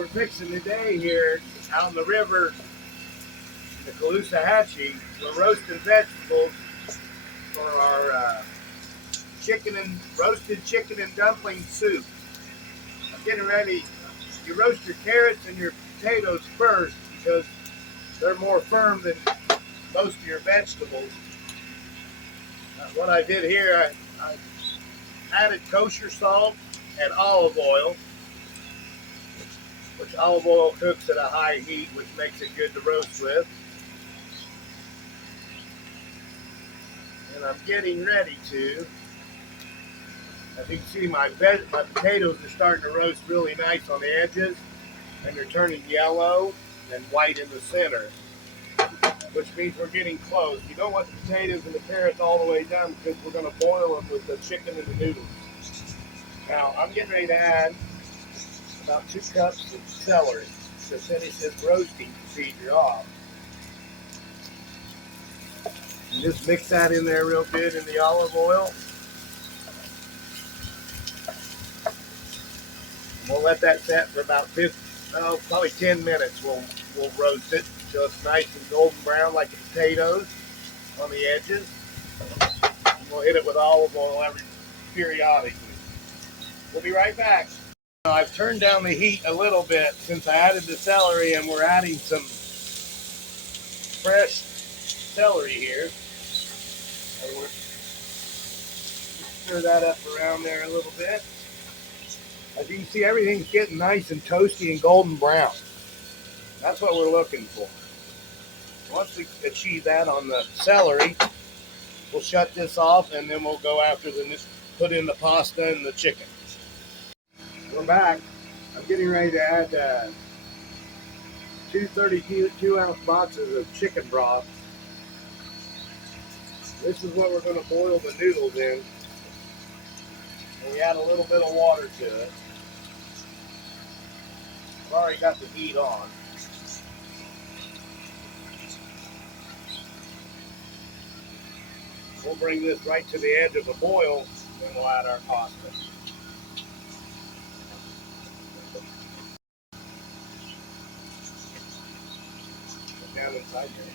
we're fixing today here out in the river in the Caloosahatchee. We're roasting vegetables for our roasted chicken and dumpling soup. I'm getting ready. You roast your carrots and your potatoes first because they're more firm than most of your vegetables. What I did here, I added kosher salt and olive oil, which olive oil cooks at a high heat, which makes it good to roast with. And I'm getting ready to, as you can see, my potatoes are starting to roast really nice on the edges, and they're turning yellow and white in the center, which means we're getting close. You don't want the potatoes and the carrots all the way done because we're going to boil them with the chicken and the noodles. Now, I'm getting ready to add about 2 cups of celery to finish this roasting procedure off. And just mix that in there real good in the olive oil. We'll let that set for about probably 10 minutes. We'll roast it till it's nice and golden brown like the potatoes on the edges. And we'll hit it with olive oil periodically. We'll be right back. Now, I've turned down the heat a little bit since I added the celery, and we're adding some fresh celery here. And we'll stir that up around there a little bit. As you can see, everything's getting nice and toasty and golden brown. That's what we're looking for. Once we achieve that on the celery, we'll shut this off, and then we'll go after put in the pasta and the chicken. We're back. I'm getting ready to add 2 32-ounce boxes of chicken broth. This is what we're going to boil the noodles in. And we add a little bit of water to it. I've already got the heat on. We'll bring this right to the edge of the boil, then we'll add our pasta. Put down inside there.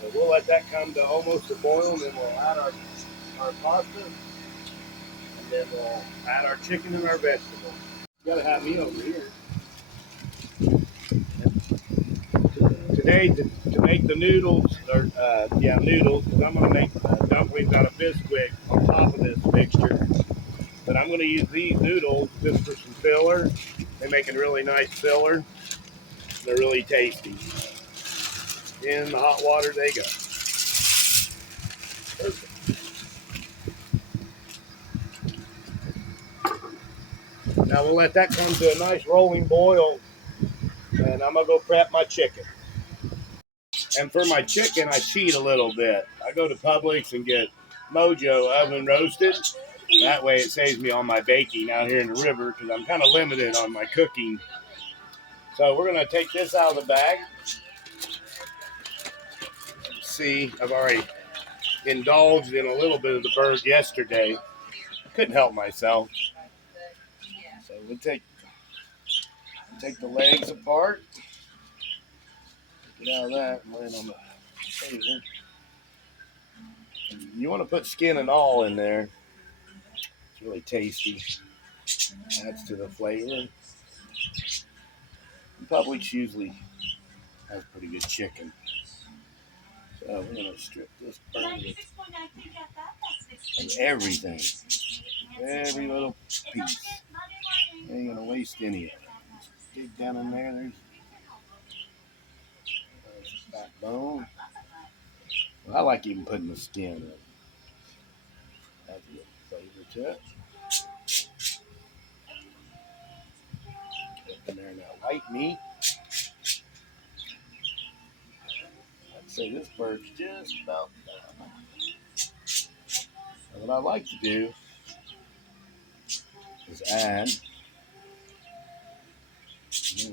So we'll let that come to almost a boil, and then we'll add our pasta, and then we'll add our chicken and our vegetables. You gotta have me over here. Today, to make the noodles, noodles, because I'm gonna make dumplings out of Bisquick on top of this mixture. But I'm gonna use these noodles just for some filler. They make a really nice filler. They're really tasty. In the hot water they go. Perfect. Now we'll let that come to a nice rolling boil, and I'm gonna go prep my chicken. And for my chicken, I cheat a little bit. I go to Publix and get Mojo oven roasted. That way it saves me on my baking out here in the river because I'm kind of limited on my cooking. So we're gonna take this out of the bag. See, I've already indulged in a little bit of the bird yesterday. I couldn't help myself. So we'll take the legs apart. Get out of that and lay it on the table. You want to put skin and all in there. It's really tasty. Adds to the flavor. Publix usually has pretty good chicken. So we're going to strip this bird of everything. Every little piece. Ain't going to waste any of it. Just dig down in there. There's the backbone. Well, I like even putting the skin in. Adds a little flavor to it. Put in there that white meat. I'd say this bird's just about done. Now what I like to do is add.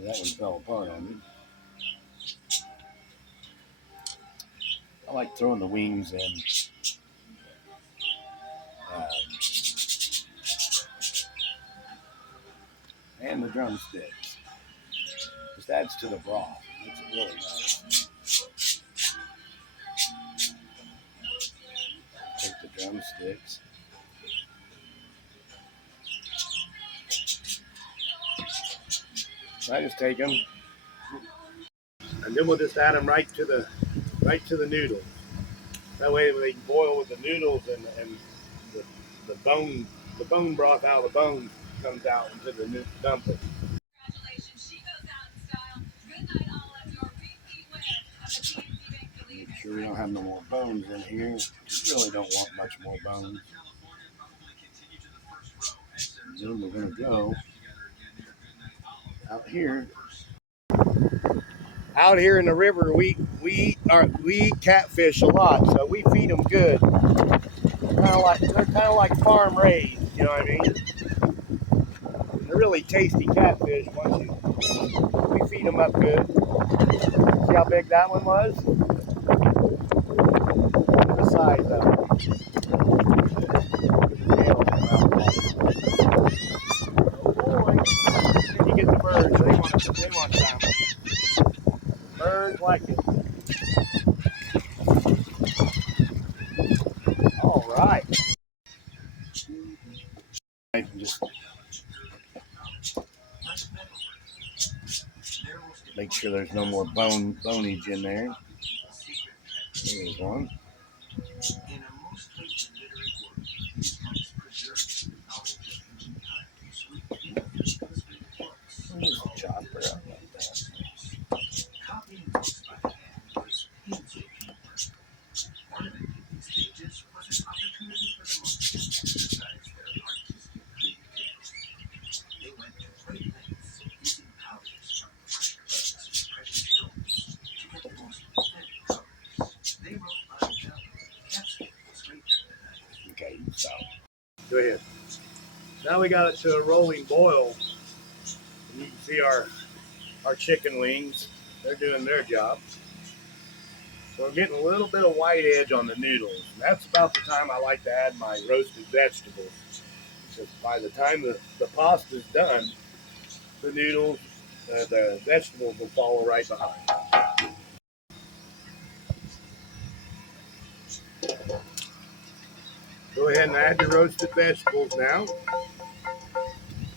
That one fell apart on me. throwing the wings in. And the drumsticks. Just adds to the broth. It's really nice. Take the drumsticks. I just take them, and then we'll just add them right to the noodles. That way they can boil with the noodles, and the bone broth out of the bone comes out into the dumpling. Make sure we don't have no more bones in here. We really don't want much more bones. And then we're going to go out here. Out here in the river, we eat catfish a lot, so we feed them good. They're kind of like farm raised, you know what I mean? They're really tasty catfish. We feed them up good. See how big that one was? Look at the size of it. Oh boy! You get the birds. They want some. Birds like it. All right. I can just make sure there's no more bonage in there. There's one. Just chop her up like that. Okay, so go ahead. Now we got it to a rolling boil. And you can see our chicken wings. They're doing their job. So we're getting a little bit of white edge on the noodles. And that's about the time I like to add my roasted vegetables. Because by the time the pasta's done, the noodles, the vegetables will follow right behind. Go ahead and add your roasted vegetables now.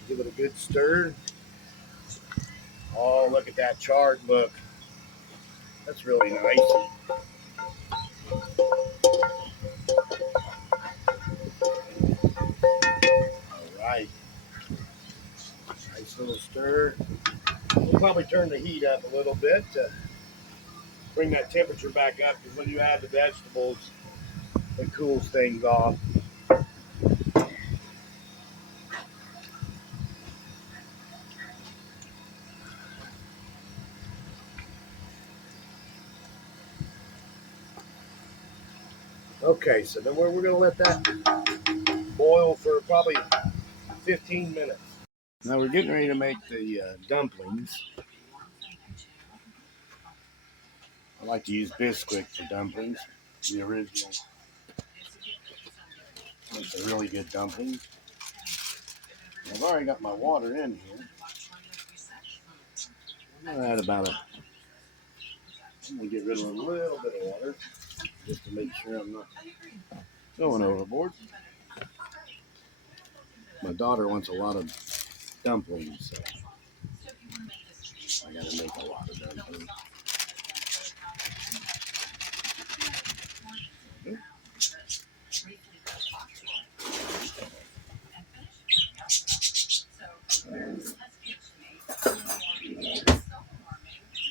Give it a good stir. Oh, look at that charred look. That's really nice. All right. Nice little stir. We'll probably turn the heat up a little bit to bring that temperature back up, because when you add the vegetables, it cools things off. Okay, so then we're going to let that boil for probably 15 minutes. Now we're getting ready to make the dumplings. I like to use Bisquick for dumplings, the original. It's a really good dumpling. I've already got my water in here. I'm going to add I'm going to get rid of a little bit of water just to make sure I'm not going overboard. My daughter wants a lot of dumplings, so I got to make a lot of dumplings.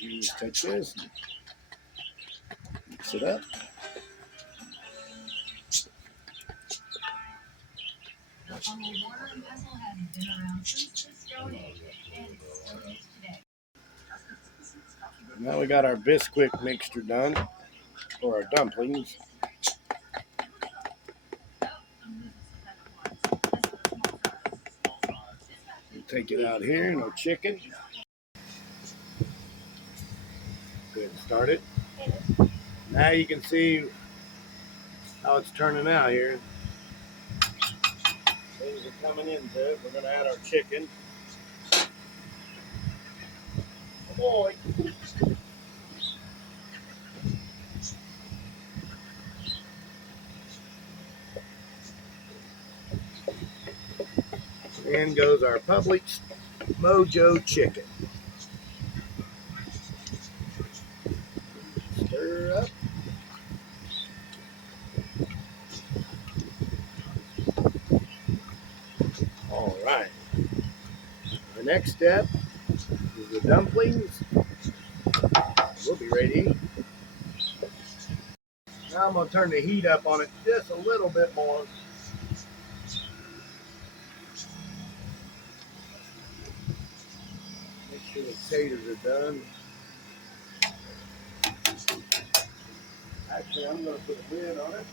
You just take this, mix it up. Now we got our Bisquick mixture done for our dumplings. We'll take it out here, no chicken. Go ahead and start it. Now you can see how it's turning out here. Things are coming into it. We're going to add our chicken. Oh boy. In goes our Publix Mojo chicken. Stir up. All right. Our next step is the dumplings. We'll be ready to eat. Now I'm going to turn the heat up on it just a little bit more. Make sure the potatoes are done. Actually, I'm going to put a lid on it.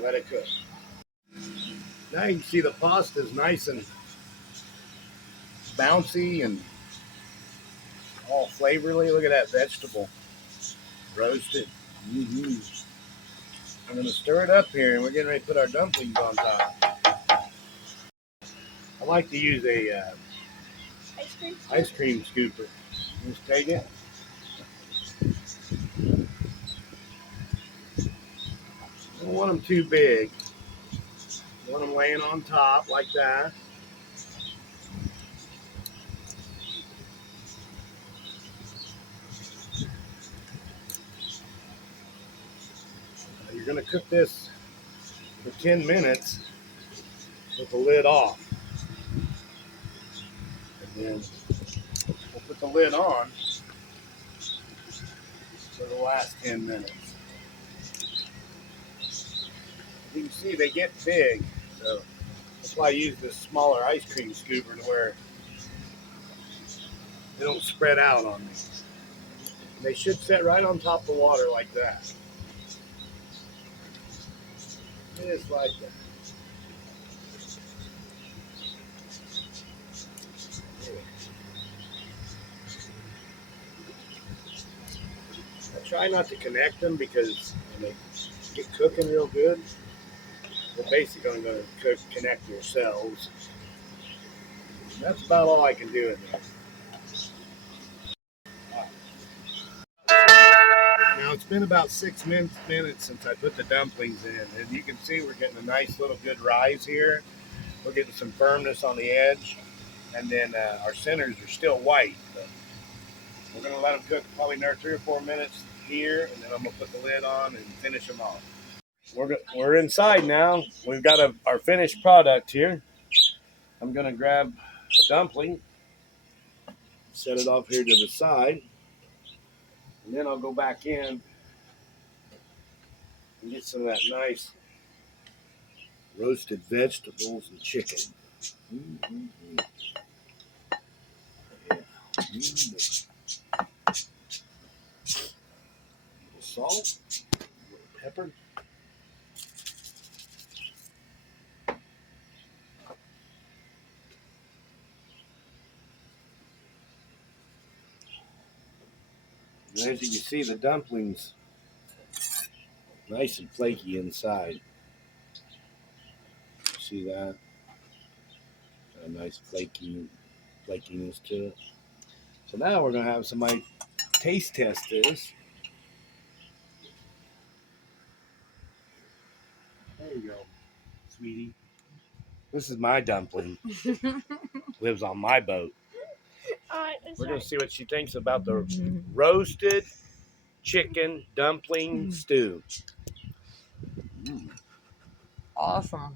Let it cook. Now you can see the pasta is nice and bouncy and all flavorly. Look at that vegetable roasted. I'm going to stir it up here, and we're getting ready to put our dumplings on top. I like to use a ice cream scooper. Just take it. I don't want them too big. I want them laying on top like that. You're going to cook this for 10 minutes with the lid off. And then we'll put the lid on for the last 10 minutes. You can see they get big, so that's why I use this smaller ice cream scooper to where they don't spread out on me. And they should sit right on top of the water like that. Just like that. I try not to connect them because when they get cooking real good, they're basically going to connect yourselves. And that's about all I can do in there. Now it's been about 6 minutes since I put the dumplings in, and you can see we're getting a nice little good rise here. We're getting some firmness on the edge, and then our centers are still white. But we're going to let them cook probably another 3 or 4 minutes here, and then I'm going to put the lid on and finish them off. We're inside now. We've got our finished product here. I'm going to grab a dumpling, set it off here to the side, and then I'll go back in and get some of that nice roasted vegetables and chicken. Yeah. A little salt, a little pepper. And as you can see, the dumplings nice and flaky inside. See that? Got a nice flakiness to it. So now we're gonna have somebody taste test this. There you go, sweetie. This is my dumpling. Lives on my boat. We're gonna see what she thinks about the roasted chicken dumpling stew. Awesome.